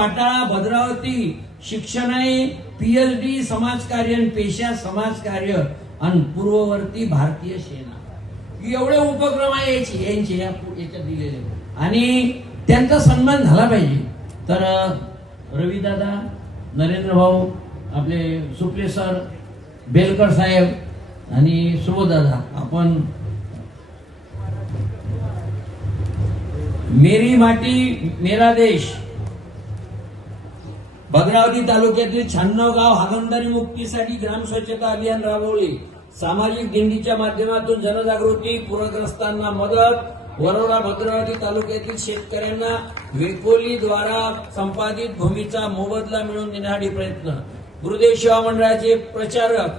पाटाळा भद्रावती शिक्षण आहे PhD समाजकार्य आणि पेशा समाजकार्य आणि पूर्ववर्ती भारतीय सेना एवढे उपक्रम आहे यांचे याच्यात दिलेले आणि त्यांचा सन्मान झाला पाहिजे। तर रविदादा नरेंद्र भाऊ आपले सुप्रे सर बेलकर साहेब आणि सुबोधदादा आपण मेरी माटी मेरा देश भद्रावती तालुक्यातील 96 गाव हागणदारी मुक्तीसाठी ग्राम स्वच्छता अभियान राबवले। सामाजिक दिंडीच्या माध्यमातून जनजागृती पूरग्रस्तांना मदत। वरोरा भद्रावती तालुक्यातील शेतकऱ्यांना वेकोली द्वारा संपादित भूमीचा मोबदला मिळवून देण्यासाठी प्रयत्न। गुरुदेव सेवा मंडळाचे प्रचारक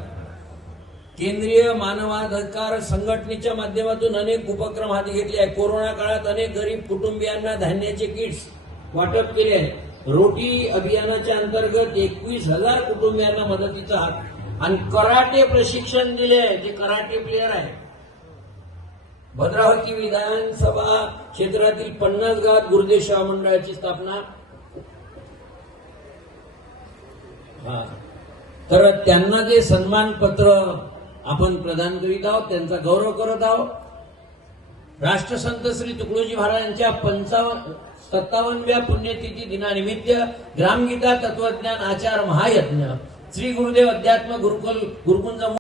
केंद्रीय मानवाधिकार संघटनेच्या माध्यमातून अनेक उपक्रम हाती घेतले आहेत। कोरोना काळात अनेक गरीब कुटुंबियांना धान्याचे किट्स वाटप केले आहे। रोटी अभियानाच्या अंतर्गत 21,000 कुटुंबियांना मदतीचा हात आणि कराटे प्रशिक्षण दिले आहे। जे कराटे प्लेयर आहे भद्रावती विधानसभा क्षेत्रातील 50 गावात गुरुदेव सेवा मंडळाची स्थापना। तर त्यांना जे सन्मान पत्र आपण प्रदान करीत आहोत त्यांचा गौरव करत आहोत। राष्ट्रसंत श्री तुकडोजी महाराजांच्या 57व्या पुण्यतिथी दिनानिमित्त ग्रामगीता तत्वज्ञान आचार महायज्ञ श्री गुरुदेव अध्यात्म गुरुकुल गुरुकुंज